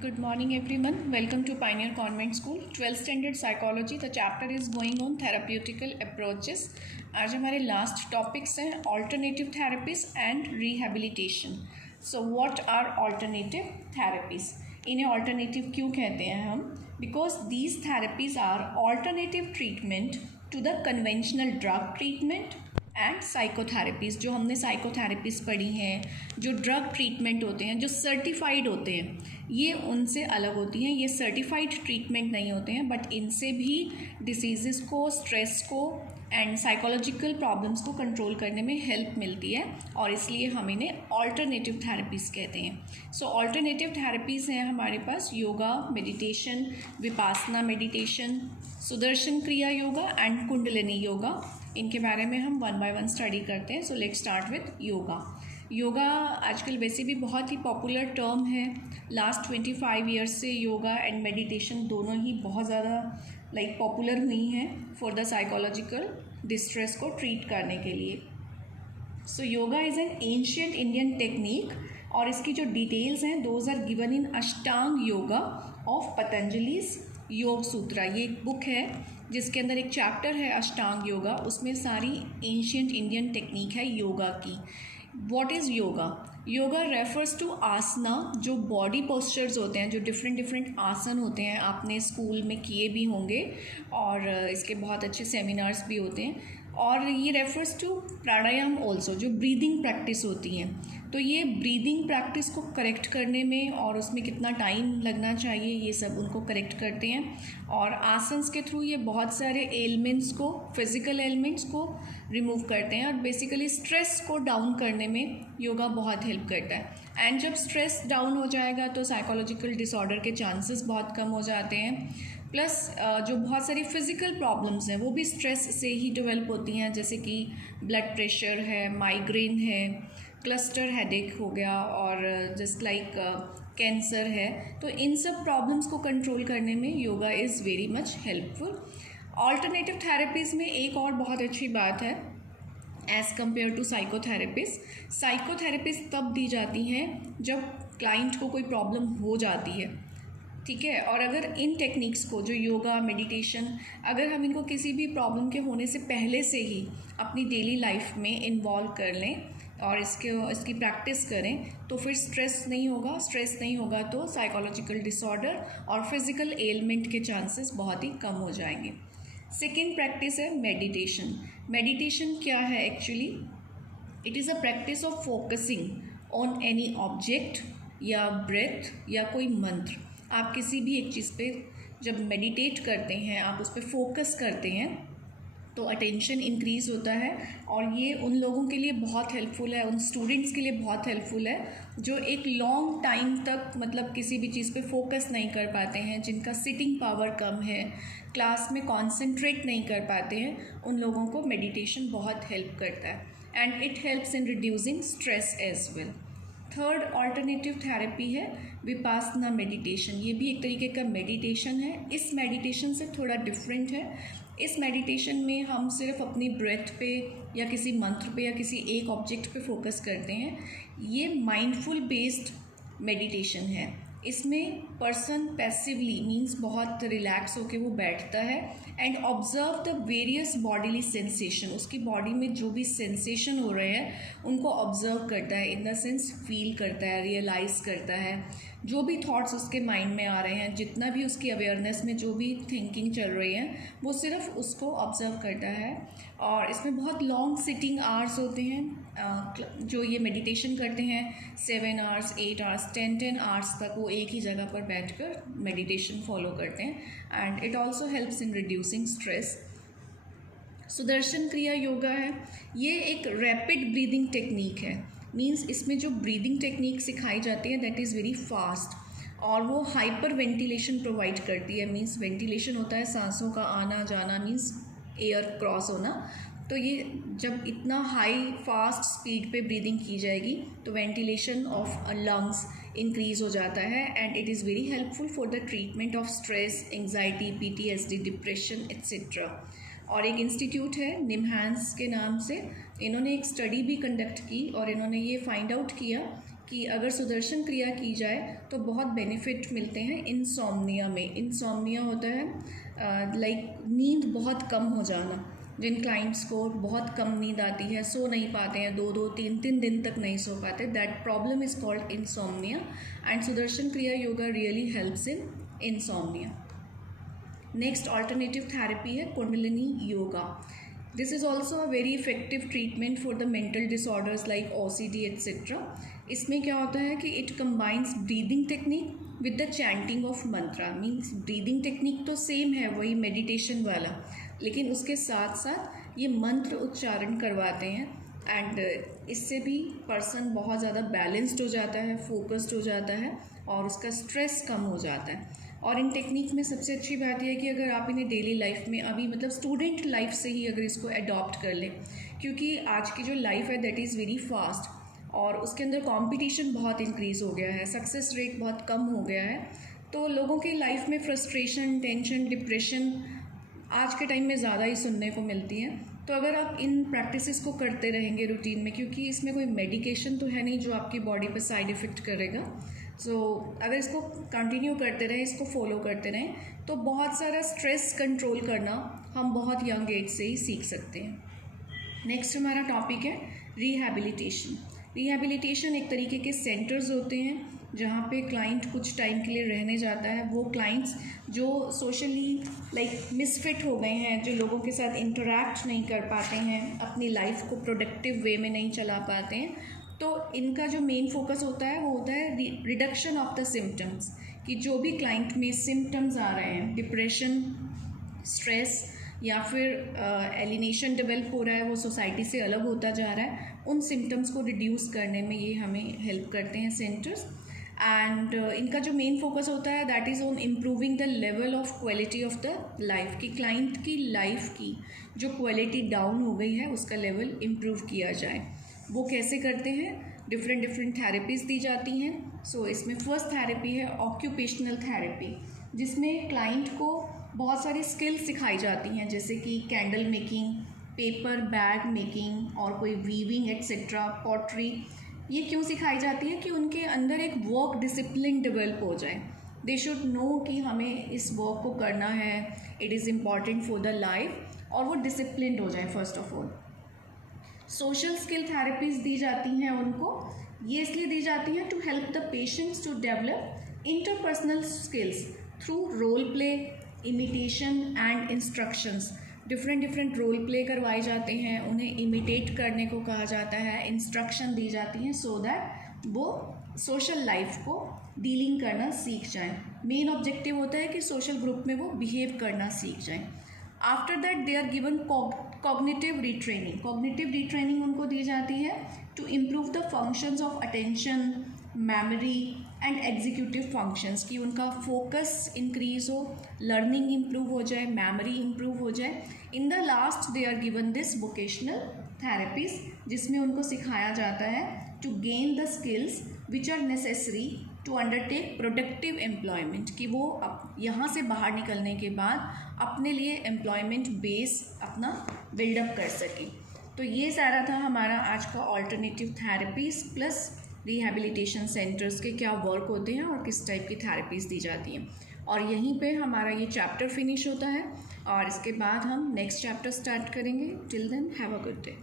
Good morning everyone. Welcome to Pioneer Convent School 12th Standard Psychology. The chapter is going on therapeutical approaches. आज हमारे last topics हैं alternative therapies and rehabilitation. So what are alternative therapies? इन्हें alternative क्यों कहते हैं हम? Because these therapies are alternative treatment to the conventional drug treatment and psychotherapies. जो हमने साइकोथेरेपीज़ पढ़ी हैं, जो ड्रग ट्रीटमेंट होते हैं, जो सर्टिफाइड होते हैं, ये उनसे अलग होती हैं. ये सर्टिफाइड ट्रीटमेंट नहीं होते हैं, बट इनसे भी डिसीज़ को, स्ट्रेस को एंड साइकोलॉजिकल प्रॉब्लम्स को कंट्रोल करने में हेल्प मिलती है, और इसलिए हम इन्हें ऑल्टरनेटिव थेरेपीज़ कहते हैं. सो ऑल्टरनेटिव थेरेपीज़ हैं हमारे पास yoga, meditation, Vipassana meditation, Sudarshan Kriya yoga and kundalini yoga. इनके बारे में हम वन बाय वन स्टडी करते हैं. So let's start with yoga. Yoga आजकल वैसे भी बहुत ही पॉपुलर टर्म है. लास्ट 25 ईयर्स से योगा एंड मेडिटेशन दोनों ही बहुत ज़्यादा पॉपुलर हुई हैं फॉर द साइकोलॉजिकल डिस्ट्रेस को ट्रीट करने के लिए. So yoga is an ancient Indian technique, और इसकी जो डिटेल्स हैं those are given in Ashtanga yoga of Patanjali's योग सूत्रा. ये एक बुक है जिसके अंदर एक चैप्टर है अष्टांग योगा. उसमें सारी एंशियंट इंडियन टेक्निक है योगा की. What is yoga? Yoga refers to asana, जो बॉडी पोस्चर्स होते हैं, जो डिफरेंट आसन होते हैं, आपने स्कूल में किए भी होंगे और इसके बहुत अच्छे सेमिनार्स भी होते हैं. और ये रेफर्स टू प्राणायाम ऑल्सो, जो ब्रीदिंग प्रैक्टिस होती हैं. तो ये ब्रीदिंग प्रैक्टिस को करेक्ट करने में और उसमें कितना टाइम लगना चाहिए, ये सब उनको करेक्ट करते हैं. और आसन्स के थ्रू ये बहुत सारे एलिमेंट्स को, फिज़िकल एलिमेंट्स को रिमूव करते हैं, और बेसिकली स्ट्रेस को डाउन करने में योगा बहुत हेल्प करता है. एंड जब स्ट्रेस डाउन हो जाएगा तो साइकोलॉजिकल डिसऑर्डर के चांसेस बहुत कम हो जाते हैं. प्लस जो बहुत सारी फिज़िकल प्रॉब्लम्स हैं वो भी स्ट्रेस से ही डेवलप होती हैं, जैसे कि ब्लड प्रेशर है, माइग्रेन है, क्लस्टर हेडेक हो गया, और जस्ट लाइक कैंसर है. तो इन सब प्रॉब्लम्स को कंट्रोल करने में yoga is very much helpful. Alternative therapies में एक और बहुत अच्छी बात है एज़ कम्पेयर टू साइकोथेरेपीज़. साइकोथेरेपीज़ तब दी जाती हैं जब क्लाइंट को कोई प्रॉब्लम हो जाती है, ठीक है. और अगर इन टेक्निक्स को, जो योगा, मेडिटेशन, अगर हम इनको किसी भी प्रॉब्लम के होने से पहले से ही अपनी डेली लाइफ में इन्वॉल्व कर लें और इसकी प्रैक्टिस करें, तो फिर स्ट्रेस नहीं होगा तो साइकोलॉजिकल डिसऑर्डर और फिज़िकल एलिमेंट के चांसेस बहुत ही कम हो जाएंगे. सेकेंड प्रैक्टिस है मेडिटेशन. मेडिटेशन क्या है actually? It is a practice of focusing on any object या ब्रेथ या कोई मंत्र. आप किसी भी एक चीज़ पे जब मेडिटेट करते हैं, आप उस पर फोकस करते हैं, तो अटेंशन इंक्रीज़ होता है. और ये उन लोगों के लिए बहुत हेल्पफुल है, उन स्टूडेंट्स के लिए बहुत हेल्पफुल है जो एक लॉन्ग टाइम तक किसी भी चीज़ पे फोकस नहीं कर पाते हैं, जिनका सिटिंग पावर कम है, क्लास में कॉन्सेंट्रेट नहीं कर पाते हैं. उन लोगों को मेडिटेशन बहुत हेल्प करता है, and it helps in reducing stress as well. Third alternative therapy है विपासना मेडिटेशन. ये भी एक तरीके का मेडिटेशन है. इस मेडिटेशन से थोड़ा डिफरेंट है. इस मेडिटेशन में हम सिर्फ अपनी ब्रेथ पे या किसी मंत्र पे या किसी एक ऑब्जेक्ट पे फोकस करते हैं. ये माइंडफुल बेस्ड मेडिटेशन है. इसमें पर्सन पैसिवली मीन्स बहुत रिलैक्स होकर वो बैठता है and observe the various bodily sensation. उसकी बॉडी में जो भी सेंसेशन हो रहे हैं उनको ऑब्जर्व करता है, इन द सेंस फील करता है, रियलाइज़ करता है. जो भी थॉट्स उसके माइंड में आ रहे हैं, जितना भी उसकी अवेयरनेस में जो भी थिंकिंग चल रही है, वो सिर्फ उसको ऑब्जर्व करता है. और इसमें बहुत लॉन्ग सिटिंग आवर्स होते हैं. जो ये मेडिटेशन करते हैं 7 आवर्स, 8 आवर्स, 10 आवर्स तक वो एक ही जगह पर बैठकर मेडिटेशन फॉलो करते हैं. And it also helps in reducing stress. Sudarshan Kriya yoga है. ये एक रैपिड ब्रीदिंग टेक्निक है. मीन्स इसमें जो ब्रीदिंग टेक्निक सिखाई जाती है दैट इज़ वेरी फास्ट, और वो हाइपर वेंटिलेशन प्रोवाइड करती है. मीन्स वेंटिलेशन होता है सांसों का आना जाना, मीन्स एयर क्रॉस होना. तो ये जब इतना हाई फास्ट स्पीड पे ब्रीदिंग की जाएगी तो वेंटिलेशन ऑफ लंग्स इंक्रीज़ हो जाता है, and it is very helpful for the treatment of stress, anxiety, PTSD, depression etcetera. और एक इंस्टीट्यूट है निमहांस के नाम से, इन्होंने एक स्टडी भी कंडक्ट की और इन्होंने ये फाइंड आउट किया कि अगर सुदर्शन क्रिया की जाए तो बहुत बेनिफिट मिलते हैं इंसोम्निया में। इंसोम्निया होता है लाइक नींद बहुत कम हो जाना। जिन क्लाइंट्स को बहुत कम नींद आती है, सो नहीं पाते हैं, 2-3 दिन तक नहीं सो पाते, that problem is called insomnia and Sudarshan Kriya yoga really helps in insomnia. Next alternative therapy है Kundalini yoga. This is also a very effective treatment for the mental disorders like OCD etcetera. इसमें क्या होता है कि it combines breathing technique with the chanting of mantra. Means breathing technique तो same है, वही meditation वाला, लेकिन उसके साथ साथ ये मंत्र उच्चारण करवाते हैं एंड इससे भी पर्सन बहुत ज़्यादा बैलेंस्ड हो जाता है, फोकस्ड हो जाता है और उसका स्ट्रेस कम हो जाता है। और इन टेक्निक में सबसे अच्छी बात यह है कि अगर आप इन्हें डेली लाइफ में अभी मतलब स्टूडेंट लाइफ से ही अगर इसको अडॉप्ट कर लें, क्योंकि आज की जो लाइफ है दैट इज़ वेरी फास्ट और उसके अंदर कंपटीशन बहुत इंक्रीज़ हो गया है, सक्सेस रेट बहुत कम हो गया है, तो लोगों की लाइफ में फ्रस्ट्रेशन, टेंशन, डिप्रेशन आज के टाइम में ज़्यादा ही सुनने को मिलती है। तो अगर आप इन प्रैक्टिसेस को करते रहेंगे रूटीन में, क्योंकि इसमें कोई मेडिकेशन तो है नहीं जो आपकी बॉडी पर साइड इफ़ेक्ट करेगा, अगर इसको कंटिन्यू करते रहें, इसको फॉलो करते रहें, तो बहुत सारा स्ट्रेस कंट्रोल करना हम बहुत यंग एज से ही सीख सकते हैं। नेक्स्ट हमारा टॉपिक है रिहैबिलिटेशन। रिहैबिलिटेशन एक तरीके के सेंटर्स होते हैं जहाँ पे क्लाइंट कुछ टाइम के लिए रहने जाता है। वो क्लाइंट्स जो सोशली लाइक मिसफिट हो गए हैं, जो लोगों के साथ इंटरेक्ट नहीं कर पाते हैं, अपनी लाइफ को प्रोडक्टिव वे में नहीं चला पाते हैं, तो इनका जो मेन फोकस होता है वो होता है रिडक्शन ऑफ द सिम्टम्स। कि जो भी क्लाइंट में सिम्टम्स आ रहे हैं, डिप्रेशन, स्ट्रेस या फिर एलिनेशन डेवलप हो रहा है, वो सोसाइटी से अलग होता जा रहा है, उन सिम्टम्स को रिड्यूस करने में ये हमें हेल्प करते हैं सेंटर्स। एंड इनका जो मेन फोकस होता है that is on improving the level of quality of the life. कि क्लाइंट की लाइफ की जो क्वालिटी डाउन हो गई है उसका लेवल इम्प्रूव किया जाए। वो कैसे करते हैं? डिफरेंट थेरेपीज़ दी जाती हैं। इसमें फर्स्ट थेरेपी है ऑक्यूपेशनल थेरेपी, जिसमें क्लाइंट को बहुत सारी स्किल्स सिखाई जाती हैं, जैसे कि candle making, paper bag making और कोई वीविंग एट्सेट्रा, पॉटरी। ये क्यों सिखाई जाती है? कि उनके अंदर एक वर्क डिसिप्लिन डेवलप हो जाए। दे शुड नो कि हमें इस वर्क को करना है, it is important for the life, और वो डिसिप्लिन हो जाए first of all. Social skill therapies दी जाती हैं उनको। ये इसलिए दी जाती हैं to help the patients to develop interpersonal skills through role play, imitation and instructions. Different role play करवाए जाते हैं, उन्हें इमिटेट करने को कहा जाता है, इंस्ट्रक्शन दी जाती हैं सो दैट वो सोशल लाइफ को डीलिंग करना सीख जाएं। मेन ऑब्जेक्टिव होता है कि सोशल ग्रुप में वो बिहेव करना सीख जाएं। After that they are given cognitive retraining. Cognitive retraining उनको दी जाती है to improve the functions of attention, memory and executive functions. कि उनका फोकस इंक्रीज हो, लर्निंग इम्प्रूव हो जाए, मेमोरी इम्प्रूव हो जाए। In the last they are given this vocational therapies, जिसमें उनको सिखाया जाता है to gain the skills which are necessary to undertake productive employment. कि वो यहाँ से बाहर निकलने के बाद अपने लिए एम्प्लॉयमेंट बेस अपना बिल्डअप कर सकें। तो ये सारा था हमारा आज का alternative therapies plus rehabilitation centres के क्या वर्क होते हैं और किस टाइप की थेरेपीज़ दी जाती हैं। और यहीं पे हमारा ये चैप्टर फिनिश होता है और इसके बाद हम नेक्स्ट चैप्टर स्टार्ट करेंगे। Till then have a good day.